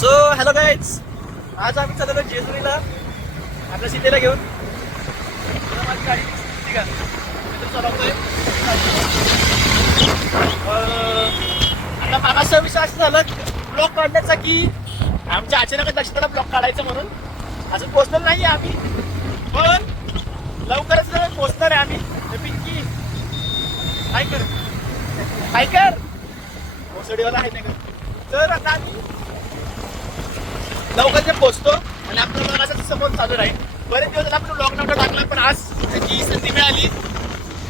So hello guys, आज आम्ही चाललो जेजुरीला आपल्या सीतेला घेऊन. माझी गाडी ठीक आहे, मी तर चालवतोय. आता मागाचा विषय असं झालं ब्लॉग काढण्याचा की आमच्या अचानक लक्षात ब्लॉग काढायचं म्हणून अजून पोहोचलो नाही आम्ही, पण लवकरच पोहोचणार आहे आम्ही. पिंकी काय कर मोसडीवाला आहे नाही का, तर आता आम्ही लवकर पोहोचतो आणि आपलं ब्लॉग असं समोर चालू राहील. बरेच दिवस झाले आपण ब्लॉग नव्हता टाकला, पण आज त्याची संधी मिळाली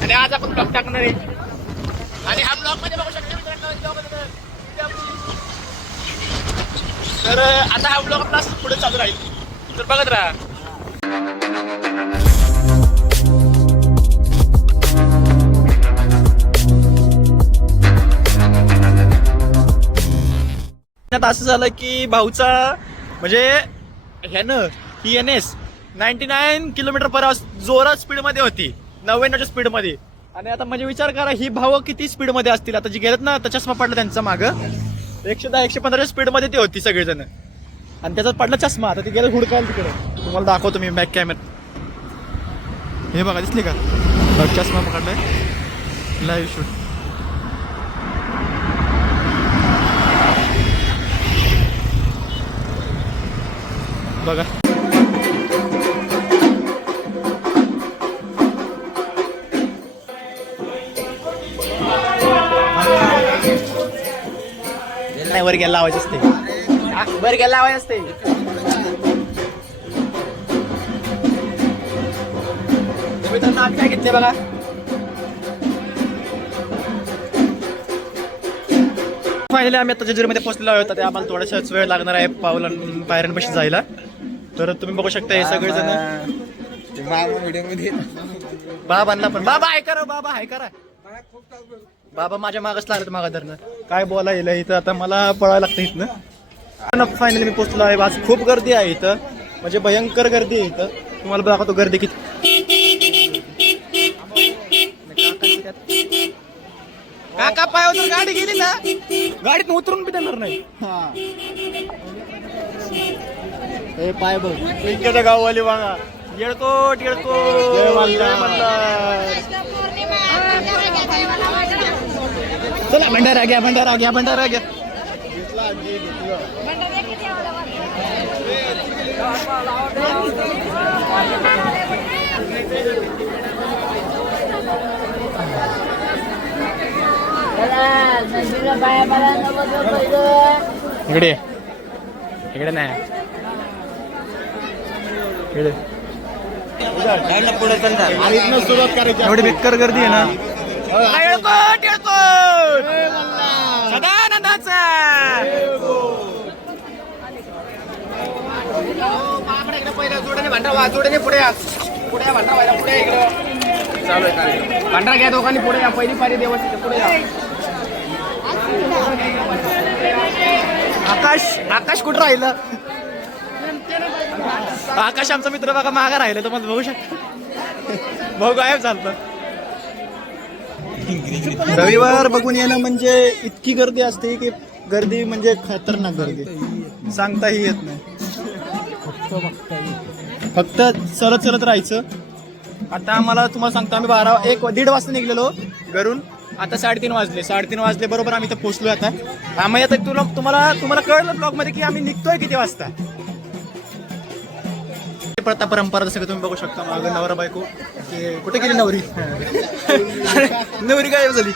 आणि आज आपण ब्लॉग टाकणार आहे. आणि हा ब्लॉग मध्ये बघू शकता तर आता हा ब्लॉग आपला पुढे चालू राहील, तर बघत राहा. असं झालं की भाऊचा म्हणजे ह्यानं ही NS 99 किलोमीटर पर आवर जोरात स्पीडमध्ये होती, 99च्या स्पीडमध्ये. आणि आता म्हणजे विचार करा ही भावं किती स्पीडमध्ये असतील. आता जी गेलेत ना तर चष्मा पडला त्यांचा मागं 110-115च्या स्पीडमध्ये ते होती सगळेजण, आणि त्याचा पडला चष्मा. आता ते गेलं हुडकायला तिकडे, तुम्हाला दाखवतो मी बॅक कॅमेरा. हे बघा दिसली का, चष्मा पकडलाय, लाईव्ह शूट. बघा नाही, वर गेला लावायचं असते, वर गेला लावायचं असते. मित्रांनो आम्ही काय घेतले बघा, फायनली आम्ही आता जेजुरीमध्ये पोहोचलेलो आहोत. ते आम्हाला थोडासाच वेळ लागणार आहे पायऱ्यांपाशी जायला. तर तुम्ही बघू शकता हे सगळेजण बाबांना पण बाबा आहे करा, बाबा आहे करा, बाबा माझ्या मागच लागत मागा धरणं काय बोलायला इथं. आता मला पळायला लागतं इथनं. फायनली मी पोहोचलो आहे. आज खूप गर्दी आहे इथं, म्हणजे भयंकर गर्दी आहे इथं. तुम्हाला दाखवतो गर्दी किती. काका पायावर गाडी गेली ना, गाडीत उतरून बी देणार नाही. हे पाय बघ, पिंक्याच्या गाववाली बघा, येळकोट चला भंडारा घ्या, भंडारा घ्या, भंडारा घ्या. इकडे इकडे नाही, इकडे पुढे सुरुवात करायची. एवढी बेकार गर्दी आहे ना. येळकोट येळकोट सदानंदाचा जोडणे पुढे पुढे भांडरा पुढे इकडे चालू आहे. भांडरा घ्या दोघांनी, पुढे या, पहिली पारी देवाची पुढे या. आकाश कुठं राहिलं? आकाश आमचा मित्र बघा मागा राहिलं, तुम्हाला बघू शकता, भाऊ गायब झालं. रविवार बघून येणं म्हणजे इतकी गर्दी असते की गर्दी म्हणजे खतरनाक गर्दी, सांगताही येत नाही. फक्त चलत राहायचं. आता आम्हाला तुम्हाला सांगतो, आम्ही 1-1:30 वाजता निघलेलो घरून. आता 3:30 वाजले बरोबर आम्ही इथं पोहोचलो. आता आम्ही आता तुम्हाला कळलं ब्लॉग मध्ये की आम्ही निघतोय किती वाजता. प्रथा परंपरा जसं की तुम्ही बघू शकता, मागं नवरा बायको. कुठे गेली नवरी? नवरी गायब झाली.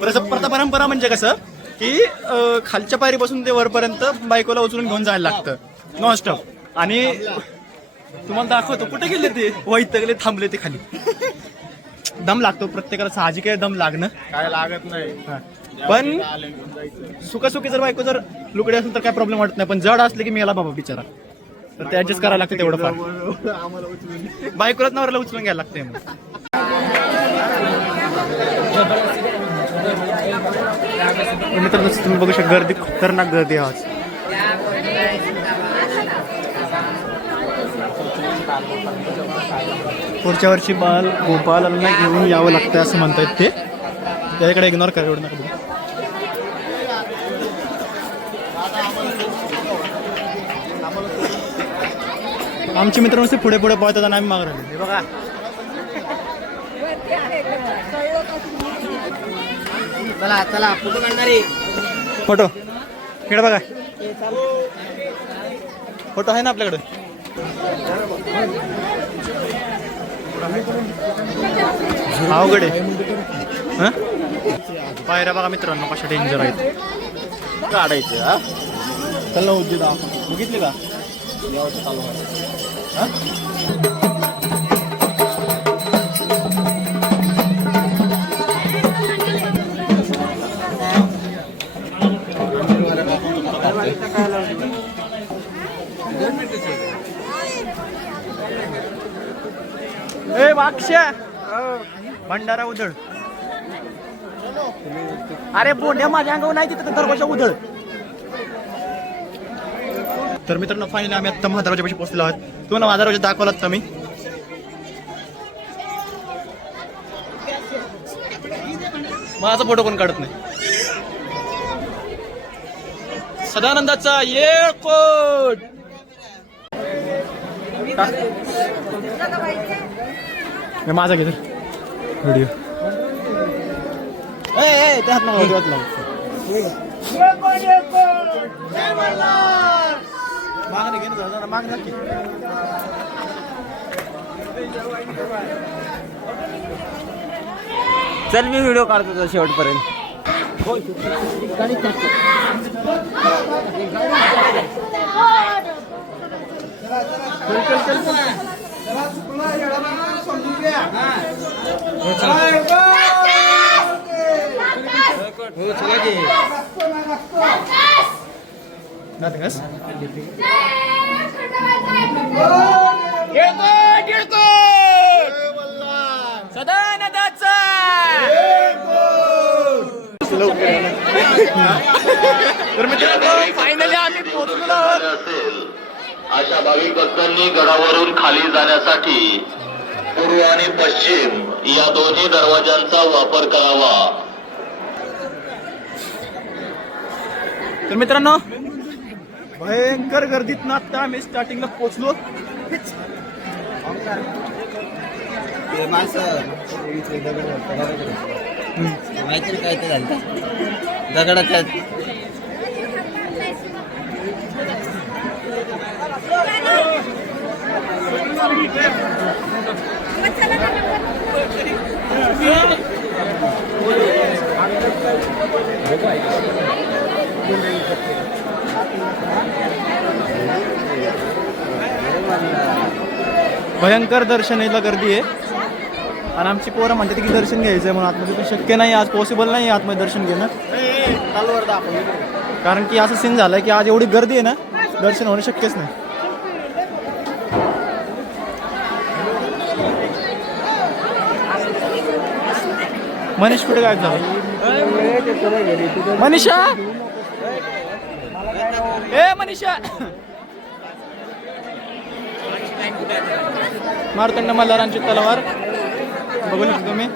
प्रथा परंपरा म्हणजे कसं की खालच्या पायरीपासून ते वरपर्यंत बायकोला उचलून घेऊन जायला लागतं नॉनस्टॉप. आणि तुम्हाला दाखवतो कुठे गेले ते, वैतगले थांबले ते खाली. दम लागतो प्रत्येकाला, साहजिक आहे दम लागणं, काय लागत नाही. पण सुखासुखी जर बायको जर लुकडे असेल तर काय प्रॉब्लेम वाटत नाही, पण जड असले की मेला बाबा बिचारा, तर ते ऍडजस्ट करायला लागतं तेवढं फार. बायकोलाच नवऱ्याला उचलून घ्यायला लागतंय. मित्रांनो तुम्ही बघू शकता गर्दी, खतरनाक गर्दी आज. पुढच्या वर्षी गोपालांना घेऊन यावं लागतं असं म्हणतायत ते. त्याकडे इग्नोर करा, एवढं नका. आमचे मित्र नुसते पुढे पुढे पळतात आणि आम्ही मागे राहिलो. हे बघा चला चला फोटो काढणारे. फोटो इकडे बघा. फोटो आहे ना आपल्याकडे. अवघड आहे. हं? पायऱ्या बघा मित्रांनो कशा डेंजर आहेत. काढायचं हा चल उद्योग बघितले का चालू आहे. ए वाक्ष्या भंडारा उधळ. अरे बोंड्या माझ्या अंगावर नाही तिथं दरवाजा उधळ. तर मित्रांनो फायनली आम्ही आता महादरवाजापाशी पोहोचलो आहोत. तुम्हाला माझा दरवाजा दाखवलात का मी. माझा फोटो कोण काढत नाही. सदानंदाचा येळकोट. मी माझा घेतो व्हिडिओ. त्या हात नका मागणी घे ना माग नक्की. चल मी व्हिडिओ काढतो शेवटपर्यंत. सदानंदाचा तर मित्रांनो फायनली आम्ही पोहोचलो आहोत. अशा भाविक भक्तांनी गडावरून खाली जाण्यासाठी पूर्व आणि पश्चिम या दोन्ही दरवाजांचा वापर करावा. तर मित्रांनो भयंकर गर्दीत ना आता आम्ही स्टार्टिंगला पोहोचलो. माहिती काय ते झालं दगडाच्या भयंकर दर्शनाला गर्दी आहे. आणि आमची पोरं म्हणतात की दर्शन घ्यायचं आहे म्हणून आतमध्ये पण शक्य नाही. आज पॉसिबल नाही आतमध्ये दर्शन घेणं. कारण की असं सीन झालं की आज एवढी गर्दी आहे ना दर्शन होणं शक्यच नाही. मनीष कुठे गायब झाला. मनीषा ए मनीषा मार्तंड मल्हारांची तलवार बघू शकतो तुम्ही.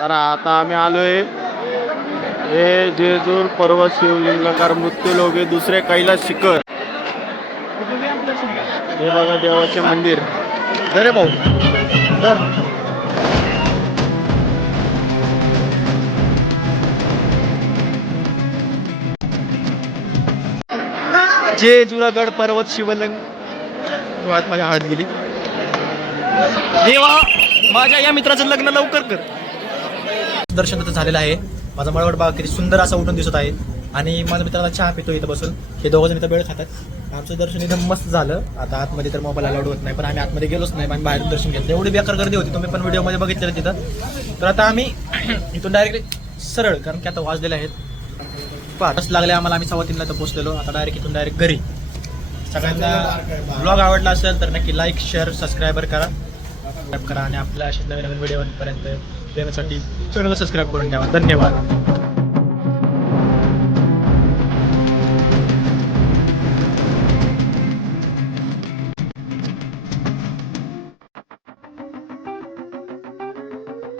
तर आता आम्ही आलोय हे जेजूर पर्वत शिवलिंगकार मृत्यूलोके दुसरे कैलास शिखर. हे बघा देवाचे मंदिर. अरे भाऊ जेजुरागड पर्वत शिवलिंग डोळ्यात माझ्या हात गेली. देवा माझ्या या मित्राचं लग्न लवकर कर. दर्शन तर झालेलं आहे. माझा मळवट बाग किती सुंदर असा उठून दिसत आहे. आणि माझ्या मित्राला चहा पितो इथं बसून. हे दोघं जण इथं वेळ खातात. आमचं दर्शन एकदम मस्त झालं. आता आतमध्ये तर मोबाईल अलाउड होत नाही, पण आम्ही आतमध्ये गेलोच नाही, आम्ही बाहेरून दर्शन घेतलं. एवढी बेकार गर्दी होती, तुम्ही पण व्हिडिओमध्ये बघितलं तिथं. तर आता आम्ही इथून डायरेक्टली सरळ, कारण की आता वाजलेले आहेत 5 लागले आम्हाला, आम्ही 3:15 तर पोहोचलेलो. आता डायरेक्ट घरी. सगळ्यांना ब्लॉग आवडला असेल तर नक्की लाईक, शेअर, सबस्क्राईब करा आणि आपल्या अशाच नवीन नवीन व्हिडिओपर्यंत येण्यासाठी चॅनल सबस्क्राईब करून घ्यावा. धन्यवाद.